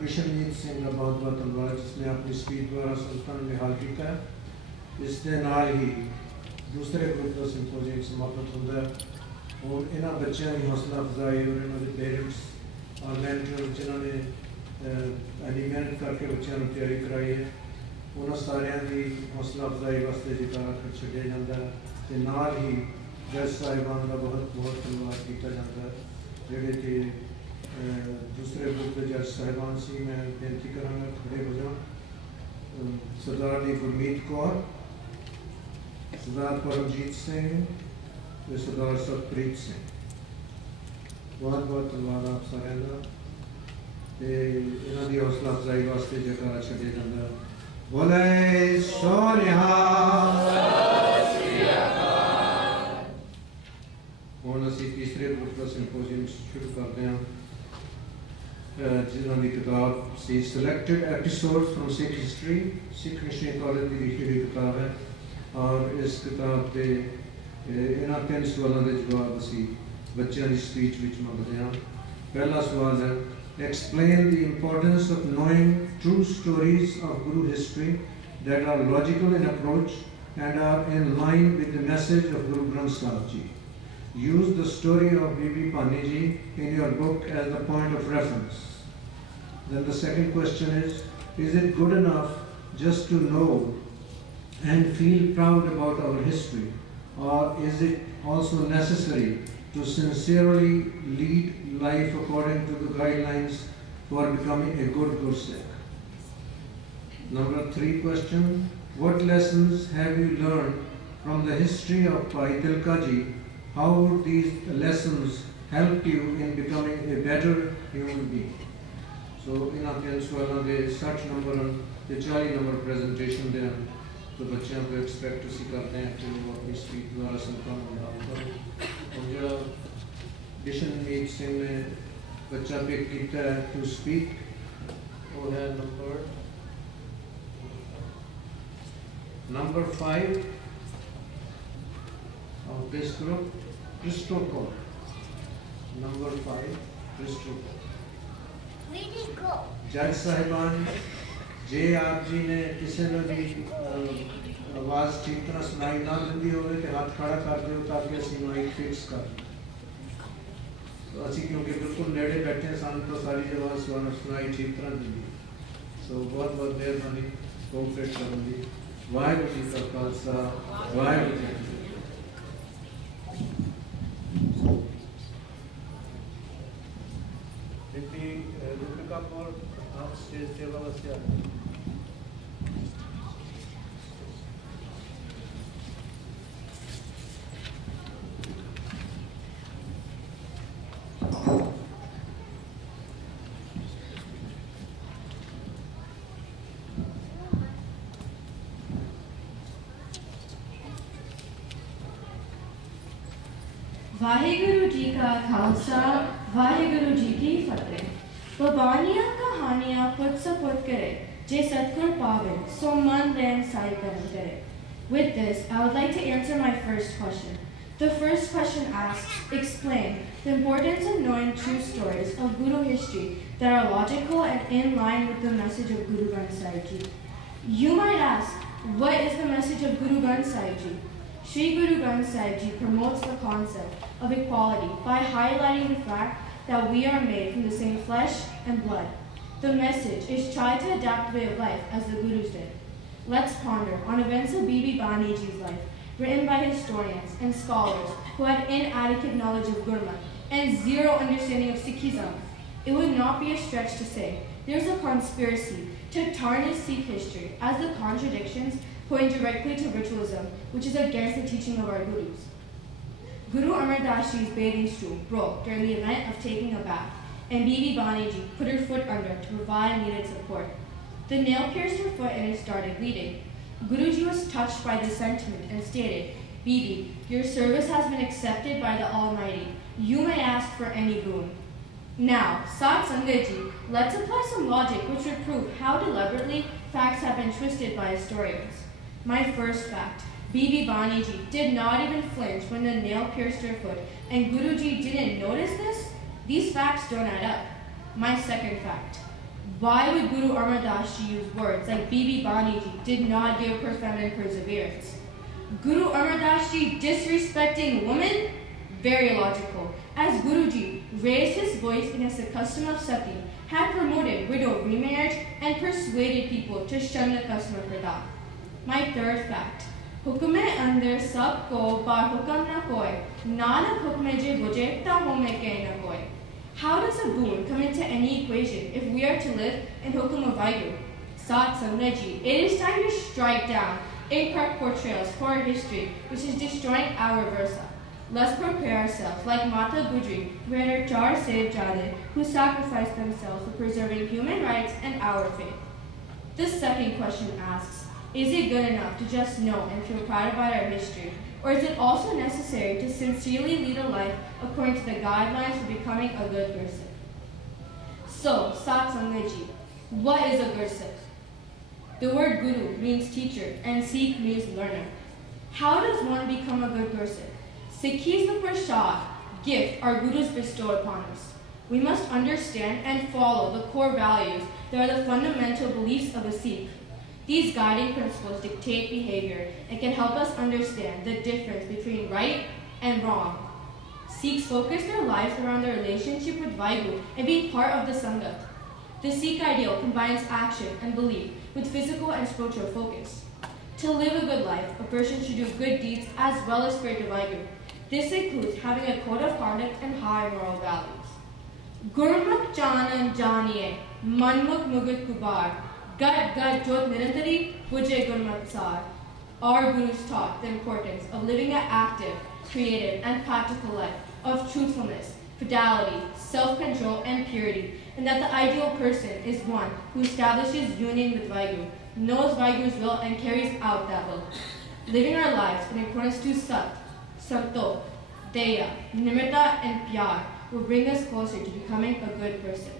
बिशनजीत सिंह का बहुत बहुत धन्यवाद जिसने अपनी स्पीच द्वारा संस्थान में हाल किया है। इसके नाल ही दूसरे ग्रुप का सिंपोजियम समाप्त होता है और इन्होंने बच्चों की हौसला अफजाई और इन्होंने पेरेंट्स और मैनेजर जिन्होंने इन्नी मेहनत करके बच्चों को तैयारी कराई है उन्होंने सारिਆਂ की हौसला अफजाई वास्ते जयकारा छड्डिया जाता है ते नाल ही जज साहिबान का बहुत बहुत धन्यवाद किया जाता है जिहड़े कि दूसरे ग्रुप के जज साहिबान से मैं बेनती करांगा खड़े हो जाओ। सरदार जी गुरमीत कौर, सरदार परमजीत सिंह, सरदार सतप्रीत सिंह, बहुत बहुत धन्यवाद आप सारे का। इन्हों की हौसला अफजाई वास्ते जयकारा छड्डिया जाता है। बोले सो निहाल। हुण असीं तीसरे ग्रुप का सिंपोजियम शुरू करते हैं जिन्हों की किताब सी selected episode from Sikh history, Sikh missionary college की लिखी हुई किताब है और इस किताब के इन्होंने 3 सवालों के जवाब असी बच्चों की स्पीच में मंगते हैं। पहला सवाल है explain the importance of knowing true stories of guru history that are logical in approach and are in line with the message of Guru Granth Sahib ji. Use the story of Bibi Pani ji in your book as the point of reference. Then the second question is it good enough just to know and feel proud about our history, or is it also necessary to sincerely lead life according to the guidelines for becoming a good Sikh? Number 3 question, what lessons have you learned from the history of Bhai Tilka ji? How would these lessons help you in becoming a better human being? So इन तीन सवालों के 60 number या 40 number presentation दें तो बच्चों को expect उसी करते हैं कि वो अपनी स्पीच द्वारा संपन्न करें। और जो बिशनजीत सिंह ने बच्चा पिक किया है टू स्पीक वो है number 5 of this group, Christopher. Number 5, Christopher. जज साहिबान जे आप जी ने किसी ने भी आवाज़ ठीक तरह सुनाई ना दी हो तो हाथ खड़ा कर दो ताकि असं माइक फिक्स कर तो असी क्योंकि बिल्कुल नेड़े बैठे सन तो सारी आवाज़ सुनाई ठीक तरह दी। सो बहुत बहुत मेहरबानी कोऑपरेट करने की। वाहिगुरू जी का खालसा वाहिगुरू जी की फतेह। और आप स्टेज सेवा वास्ते आ गए। वाहिगुरु जी का खालसा वाहिगुरु जी की फतेह। बबानियां कहानियां पुत सपुत करे जे सतगुर पावे सो मन लैन साई करम करे। With this, I would like to answer my first question. The first question asks, explain the importance of knowing true stories of Guru history that are logical and in line with the message of Guru Granth Sahib Ji. You might ask, what is the message of Guru Granth Sahib Ji? Shri Guru Granth Sahib Ji promotes the concept of equality by highlighting the fact that we are made from the same flesh and blood. The message is try to adapt the way of life as the Gurus did. Let's ponder on events of Bibi Bani Ji's life, written by historians and scholars who had inadequate knowledge of Gurmat and zero understanding of Sikhism. It would not be a stretch to say there's a conspiracy to tarnish Sikh history as the contradictions point directly to ritualism, which is against the teaching of our Gurus. Guru Amar Das Ji's bathing stool broke during the event of taking a bath, and Bibi Bani Ji put her foot under to provide needed support. The nail pierced her foot and it started bleeding. Guruji was touched by this sentiment and stated, Bibi, your service has been accepted by the Almighty. You may ask for any boon. Now, Sat Sangat Ji, let's apply some logic which would prove how deliberately facts have been twisted by historians. My first fact, Bibi Bani Ji did not even flinch when the nail pierced her foot, and Guruji didn't notice this? These facts don't add up. My second fact, Why would Guru Amar Das Ji use words like Bibi Bani Ji did not give her feminine perseverance? Guru Amar Das Ji disrespecting women? Very logical, as Guruji raised his voice against the custom of sati, had promoted widow remarriage, and persuaded people to shun the custom of pradha. My third fact, Hukume andar sab ko par hukam na koi, nanak hukme je buje ta hume ke na koi. How does a boon come into any equation if we are to live in Hukum of Vaigu? Sat Sangaji, it is time to strike down incorrect portrayals for our history, which is destroying our versa. Let's prepare ourselves like Mata Gujri, who had her Char Save Jade, who sacrificed themselves for preserving human rights and our faith. The second question asks, is it good enough to just know and feel proud about our history, or is it also necessary to sincerely lead a life according to the guidelines for becoming a good Gursikh? So, Sat Sangaji, what is a Gursikh? The word Guru means teacher and Sikh means learner. How does one become a good Gursikh? Sikhi is the prasad, gift our Gurus bestow upon us. We must understand and follow the core values that are the fundamental beliefs of a Sikh. These guiding principles dictate behavior and can help us understand the difference between right and wrong. Sikhs focus their lives around their relationship with Vaigu and being part of the Sangha. The Sikh ideal combines action and belief with physical and spiritual focus. To live a good life, a person should do good deeds as well as pray to Vaigu. This includes having a code of conduct and high moral values. Gurmukh Chanan Janiye, Manmukh Mugut Kubar, Gut Gut Jot Nirantari, Bujay Gurmat Sar. Our Gurus taught the importance of living an active, creative, and practical life of truthfulness, fidelity, self-control, and purity, and that the ideal person is one who establishes union with Vaigu, knows Vaigu's will, and carries out that will. Living our lives in accordance to Sat, Santo, Daya, Nimitta, and Pyar will bring us closer to becoming a good person.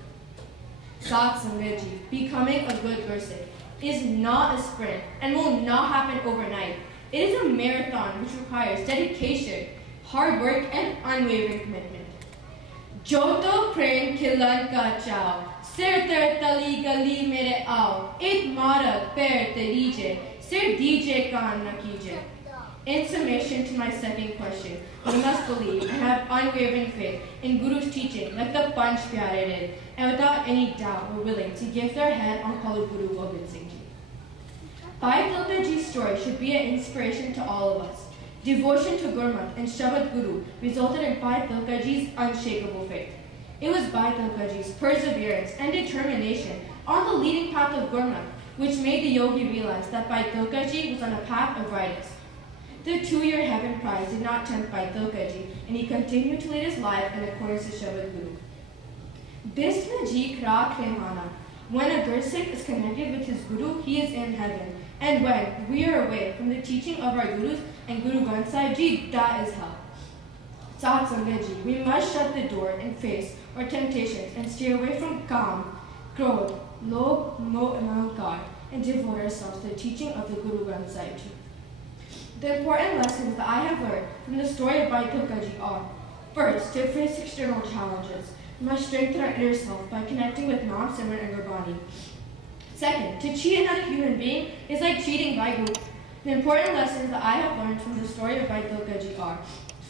Sat Sangaji, becoming a good Gursikh is not a sprint and will not happen overnight. It is a marathon which requires dedication, hard work, and unwavering commitment. Joto prem khilan ka chao, sir ter tali gali mere aao, ek mara per terije, sir dije kaan na kije. In summation to my second question, we must believe and have unwavering faith in Guru's teaching like the Panch Pyare did, and without any doubt we're willing to gift our head on Kalu Guru Gobind Singh Ji. Bhai Tilka Ji's story should be an inspiration to all of us. Devotion to Gurmat and Shabad Guru resulted in Bhai Tilka Ji's unshakable faith. It was Bhai Tilka Ji's perseverance and determination on the leading path of Gurmat which made the yogi realize that Bhai Tilka Ji was on a path of rightness. The 2-year heaven prize did not tempt Bhai Tilka Ji, and he continued to lead his life in accordance to Shabad Guru. Bisma Ji Kra Kremana. When a Gursikh is connected with his Guru, he is in heaven. And when we are away from the teaching of our Gurus and Guru Granth Sahib Ji, that is hell. Sat Sangat Ji, we must shut the door and face our temptations and steer away from Kam, Krodh, Lobh, Moh, and Ahankar, and devote ourselves to the teaching of the Guru Granth Sahib Ji. The important lessons that I have learned from the story of Bhai Tilka Ji are, first, to face external challenges. We must strengthen our inner self by connecting with Nam, Simran, and Gurbani. Second, to cheat another human being is like cheating Vaigu. The important lessons that I have learned from the story of Bhai Tilka Ji are,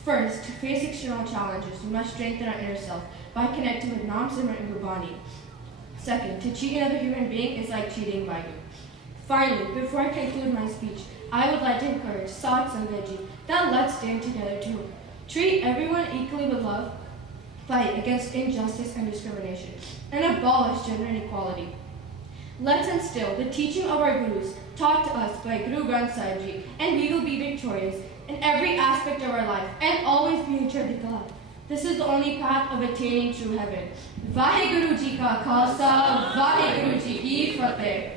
first, to face external challenges, we must strengthen our inner self by connecting with Nam, Simran, and Gurbani. Second, to cheat another human being is like cheating Vaigu. Finally, before I conclude my speech, I would like to encourage Sat Sangat Ji that let's stand together to treat everyone equally with love, fight against injustice and discrimination, and abolish gender inequality. Let's instill the teaching of our Gurus taught to us by Guru Granth Sahib Ji, and we will be victorious in every aspect of our life and always be Chardika. This is the only path of attaining true heaven. Vaheguru Ji Ka Khalsa, Vaheguru Ji Ki Fateh.